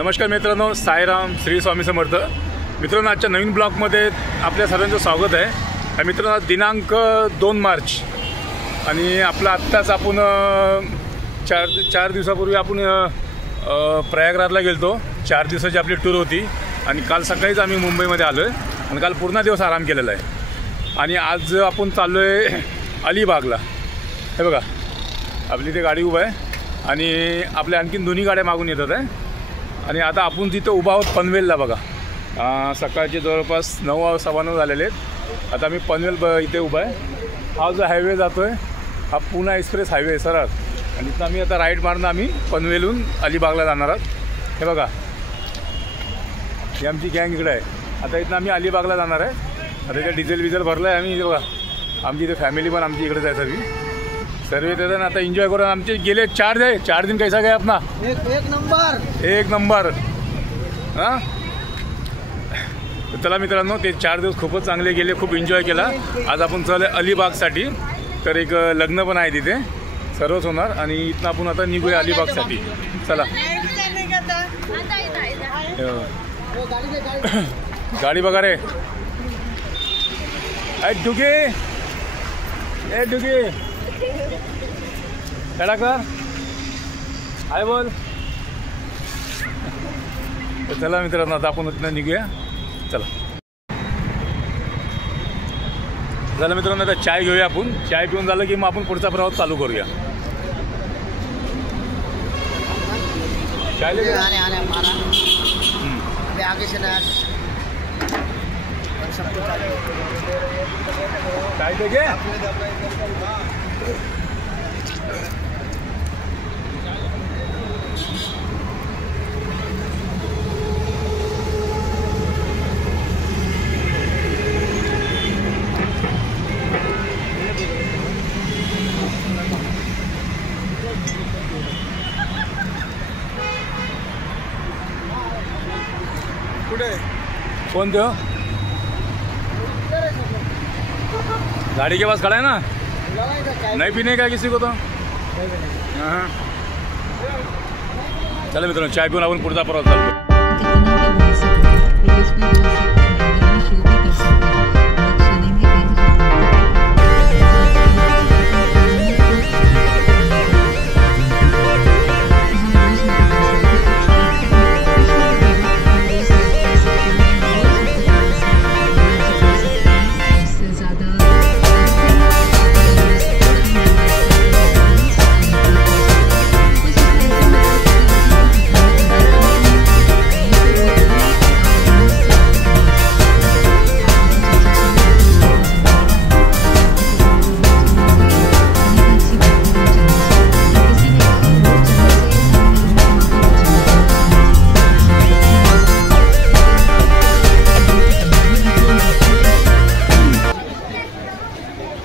नमस्कार मित्रांनो, साईराम, श्री स्वामी समर्थ. मित्रांनो, आजच्या नवीन ब्लॉगमध्ये आपल्या सर्वांचं स्वागत आहे. मित्रांनो, दिनांक 2 मार्च आणि आपला आत्ताच आपण चार दिवसापूर्वी आपण प्रयागराजला गेलतो. 4 दिवसाची आपली टूर होती आणि काल सकाळीच आम्ही मुंबईमध्ये आलो आहे आणि काल पूर्ण दिवस आराम केलेला आहे. आणि आज आपण चाललो आहे अलिबागला. हे बघा, आपली इथे गाडी उभा आहे आणि आपल्या आणखीन दोन्ही गाड्या मागून येतात आहे. आणि आता आपण जिथं उभा आहोत पनवेलला बघा. सकाळचे जवळपास 9:15 झालेले आहेत. आता मी पनवेल इथे उभा आहे. हा जो हायवे जातो आहे हा पुणे एक्सप्रेस हायवे आहे सरळ. आणि इथं आम्ही आता राईट मारून आम्ही पनवेलहून अलिबागला जाणार आहोत. हे बघा, ही आमची गँग इकडे आहे. आता इथं आम्ही अलिबागला जाणार आहे. आता इथे डिझेल भरलं आहे आम्ही. इथे बघा, आमची इथे फॅमिली पण आमची इकडेच आहे सर्व येतात ना. आता एन्जॉय करून आमचे गेले 4 दिन कैसा गया अपना? एक नंबर. हां, चला मित्रांनो, ते 4 दिवस खूपच चांगले गेले, खूप एन्जॉय केला. आज आपण चालले अलिबागसाठी. तर एक लग्न पण आहे तिथे, सर्वच होणार. आणि इथनं आपण आता निघूया अलिबागसाठी. चला, गाडी बघा रे. डुगे चला कर हाय बोल. चला मित्रांनो, आता आपण इथनं निघूया. चला झालं मित्रांनो, आता चाय घेऊया आपण. चाय पिऊन झालं की मग आपण पुढचा प्रवास चालू करूया. चाय चाय देगे. कौन दो गाड़ी के पास खड़ा है ना? नहीं पीने का किसी को तो. हाँ, चलो मित्रों, चाय पिऊन आपण पुढचा प्रवास चालू.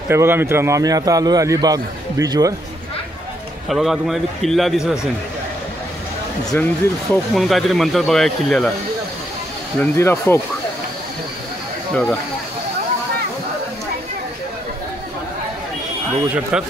हे बघा मित्रांनो, आम्ही आता आलो आहे अलिबाग बीचवर. हा बघा, तुम्हाला इथे किल्ला दिसत असेल. जंजीर फोक म्हणून काहीतरी म्हणतात बघा या किल्ल्याला, जंजिरा फोक. हे बघा, बघू शकतात.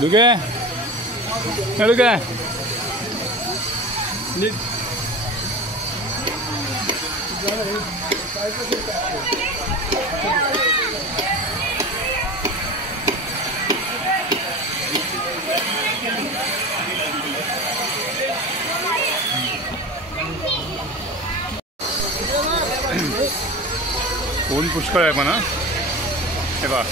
Duge, ऊन पुष्कळ आहे पण. हे बघा,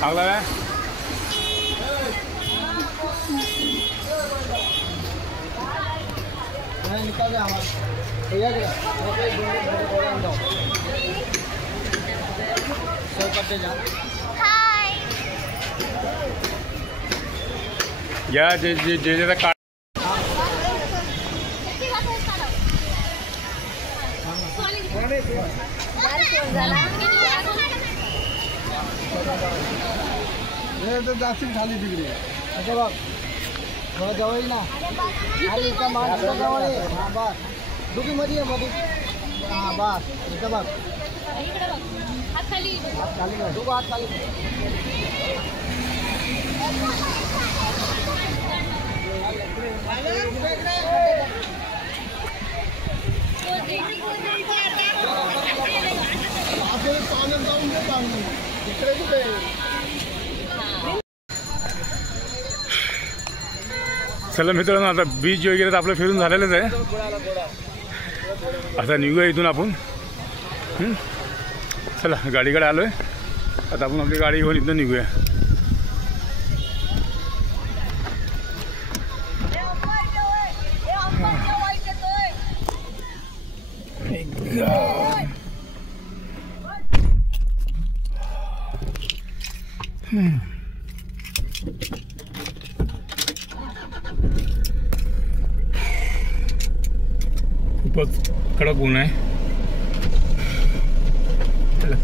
चांगला काय या जे जे जे जे का जाशील खाली तिकडे अच्छा बघ थोडं जवळ ना अरे इथं माणसं जवळ आहे हां बस दुखी मध्ये आहे मध्ये हां बस इथं बघ हात खाली दुखो हात खाली चला मित्रांनो, आता बीच वगैरे तर आपलं फिरून झालेलंच आहे. आता निघूया इथून आपण. चला गाडीकडे आलोय, आता आपण आपली गाडी घेऊन इथून निघूया. खूपच कडक ऊन आहे.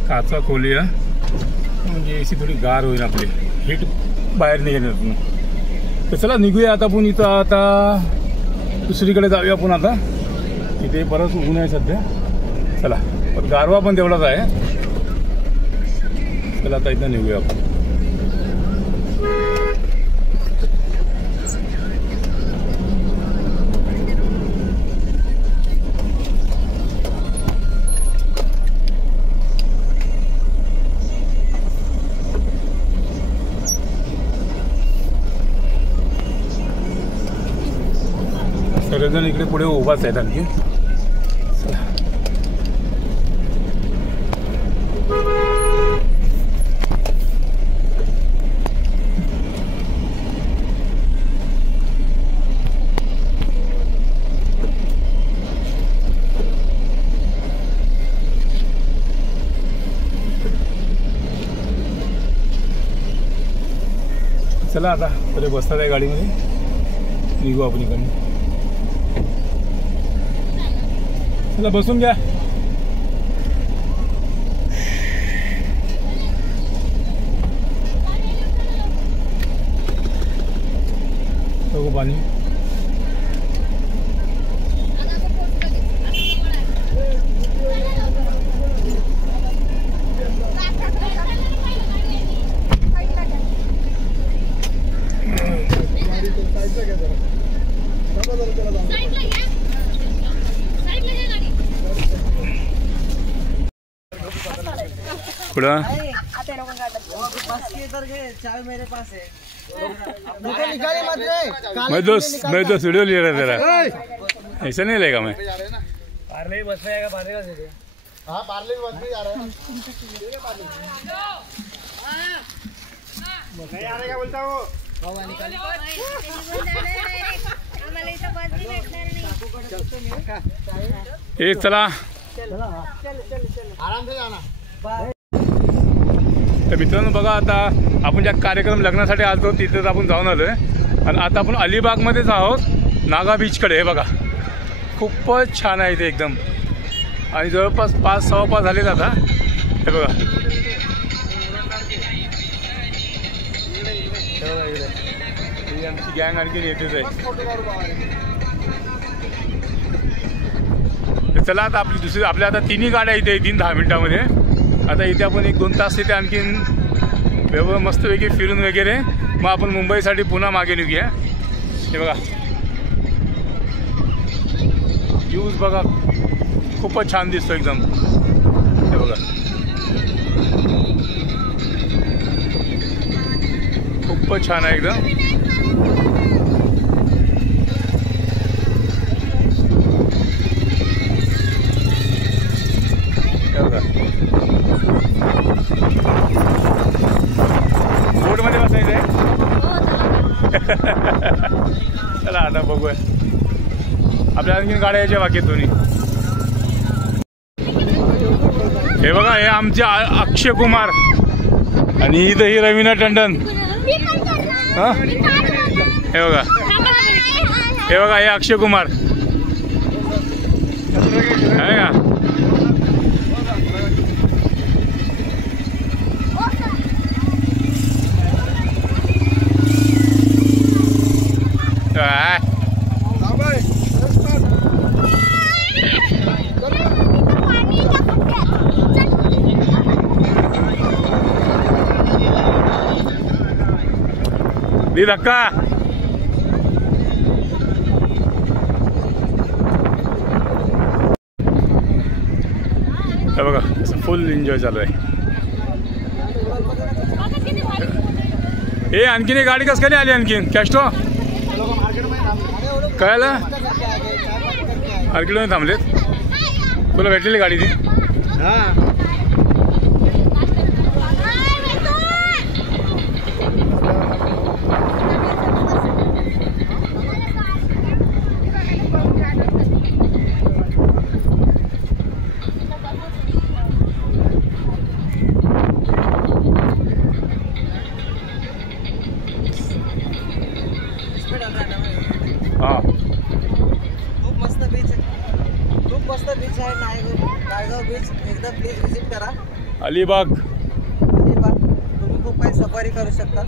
काचा खोलूया म्हणजे एसी थोडी गार होईल, आपली हीट बाहेर निघेल. तर चला निघूया आता आपण इथं. आता दुसरीकडे जाऊया आपण. आता इथे बरंच ऊन आहे सध्या. चला, पण गारवा पण तेवढाच आहे. चला आता इथं निघूया आपण. सगळेजण इकडे पुढे उभाच आहेत आणखी. चला आता पहिले बसतात आहे गाडीमध्ये, निघू आपण इकडे. चला बसून घ्या. बघू पाणी. कुठं मैं दोस्त वीडियो ले रहा तेरा, ऐसा नहीं लेगा मैं. पार्ले बस में आएगा, पार्ले का से हां पार्ले बस में जा रहा है. नहीं आ रहा क्या बोलता वो बाबा निकाल आम्हाला इथं बस भी भेटणार नाही. ए चला आराम से जाना. तर मित्रांनो बघा, आता आपण ज्या कार्यक्रम लग्नासाठी आलो तिथेच आपण जाऊन आलो आहे. आणि आता आपण अलिबागमध्येच आहोत, नागा बीचकडे. हे बघा खूपच छान आहे इथे एकदम. आणि जवळपास 5-6 झालेत आता. हे बघा ही आमची गँग आणखी येतेच आहे. चला आता आपल्या आता 3 गाड्या इथे येतील 10 मिनिटामध्ये. आता इथे आपण 1-2 तास इथे आणखीन मस्तपैकी फिरून वगैरे मग आपण मुंबईसाठी पुन्हा मागे निघूया. हे बघा व्ह्यूज बघा, खूपच छान दिसतो एकदम. हे बघा खूपच छान आहे एकदम. चला आता बघूया आपल्या आणखीन गाड्या यायच्या बाकी दोन्ही. हे बघा हे आमचे अक्षय कुमार आणि इथं ही रवीना टंडन. हा हे बघा हे अक्षय कुमार आहे का. दी धक्का. हे बघा फुल एन्जॉय चालू आहे. हे आणखीन एक गाडी कसं काय नाही आली आणखीन कॅस्टो कळायला मार्केटमध्ये थांबलेत. तुला भेटलेली गाडी ती. हां खूप मस्त बीच आहे नायगाव बीच. एकदा प्लीज विजिट करा. अलिबाग. तुम्ही खूप काही सफारी करू शकता.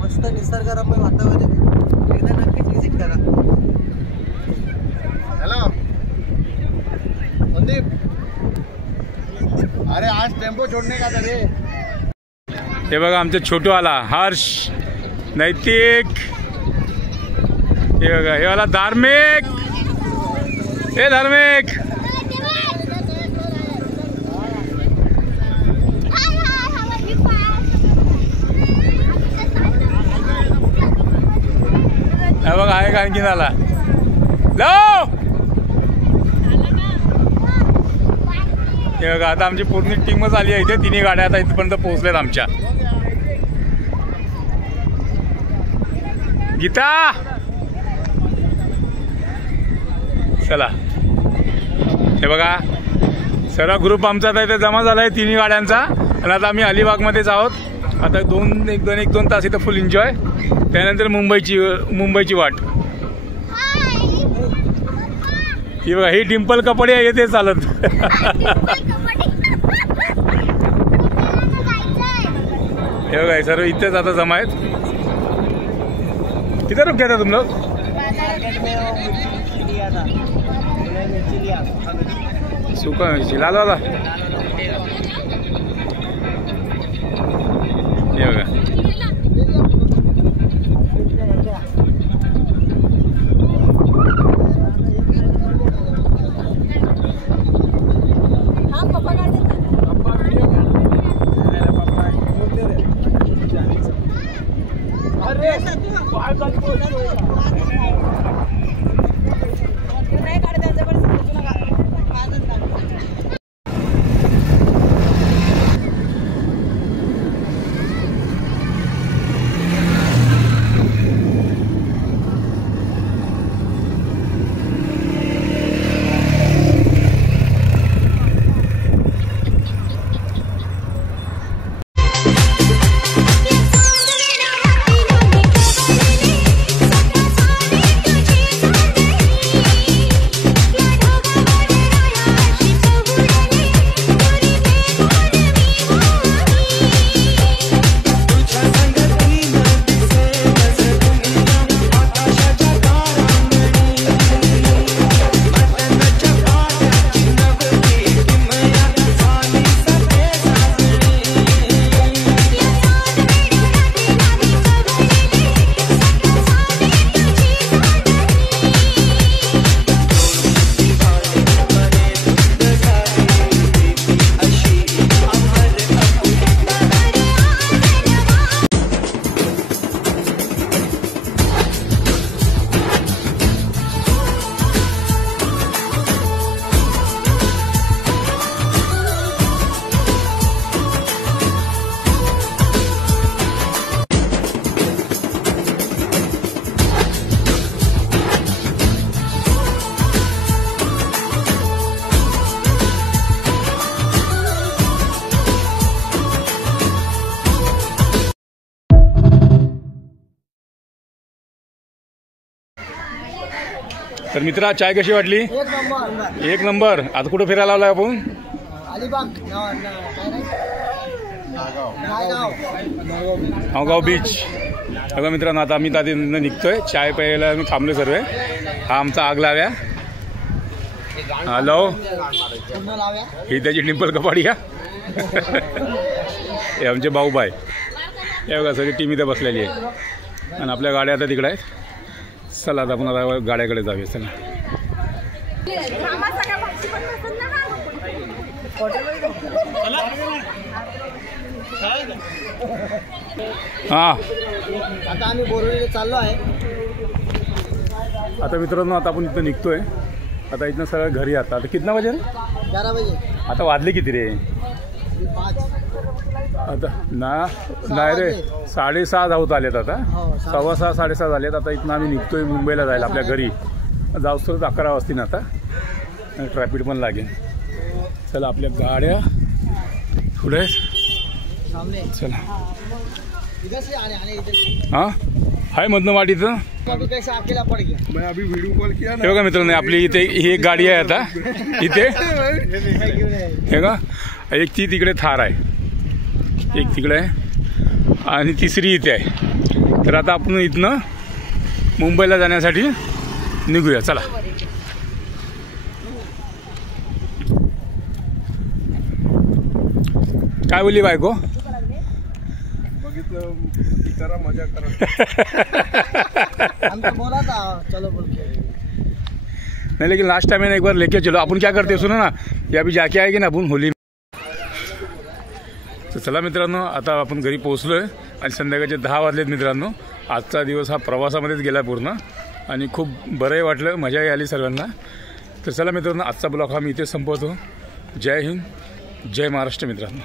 मस्त निसर्गरम्य वातावरण आहे. एकदा नक्कीच विजिट करा. हॅलो संदीप, अरे आज टेम्पो छोडणे का रे. हे बघा आमचे छोटू आला हर्ष नैतिक. हे बघा हे वाला धार्मिक. हे धार्मिक हे बघा आहे का आणखीन आला. हे बघा आता आमची पूर्ण टीमच आली आहे इथे. तिन्ही गाड्या आता इथपर्यंत पोहोचल्यात आमच्या. गीता चला. हे बघा सर्व ग्रुप आमचा आता इथे जमा झाला आहे तिन्ही गाड्यांचा. आणि आता आम्ही अलिबागमध्येच आहोत. आता एक दोन तास इथं फुल एन्जॉय. त्यानंतर मुंबईची वाट. ही बघा ही डिंपल कपडे आहे ते चालत. हे बघा सर्व इथेच आता जमा आहेत. कितना रुक गया था तुम लोग. सूखा मिर्ची लाल वाला. ये बघा तर मित्रा चाय कशी वाटली? एक नंबर. एक नंबर. आता कुठं फिरायला आलोय आपण? अलिबाग नावगाव बीच. बघा मित्रांनो, आता आम्ही तिथनं निघतोय. चाय प्यायला मी थांबलो सर्व. हा आमचा आग लाव्या. हॅलो, ही त्याची डिंपल कपाडी का? हे आमचे भाऊबाई. हे बघा सगळी टीम इथे बसलेली आहे आणि आपल्या गाड्या आता तिकडे आहेत. चला आता आपण आता गाड्याकडे जाऊया. चला हां, आता आम्ही बोरवलीला चाललो आहे. आता मित्रांनो, आता आपण इथं निघतोय. आता इथनं सगळं घरी. आता कितना वाजे? 11 वाजे. आता वाजले किती रे? 5. आता नाही रे, 6:30 होत आलेत. आता 6:15 6:30 झालेत. आता इथनं आम्ही निघतोय मुंबईला जायला आपल्या घरी. जाऊस तर 11 वाजतील आता आणि ट्रॅफिक पण लागेल. चला आपल्या गाड्या पुढे आहेत. चला हां, हाय मधनं वाटीचं. हे बघा मित्रांनो, आपली इथे ही एक गाडी आहे आता इथे. हे का, एक ती तिकडे थार आहे, एक तिकडे आहे आणि तिसरी इथे आहे. तर आता आपण इथनं मुंबईला जाण्यासाठी निघूया. चला काय बोलली बायको? बघितलं करा, मजा करा. बोला था, चलो बोल के. नहीं लेकिन लास्ट टाइम मैंने एक बार लेके चलो. अपन क्या करते सुनो ना, ये अभी जाके आएगी ना अपन होली. तर चला मित्रांनो, आता आपण घरी पोहोचलोय आणि संध्याकाळचे 10 वाजलेत. मित्रांनो, आजचा दिवस हा प्रवासामध्येच गेला पूर्ण आणि खूप बरंही वाटलं, मजाही आली सर्वांना. तर चला मित्रांनो, आजचा ब्लॉग हा मी इथे संपवतो. जय हिंद, जय महाराष्ट्र मित्रांनो.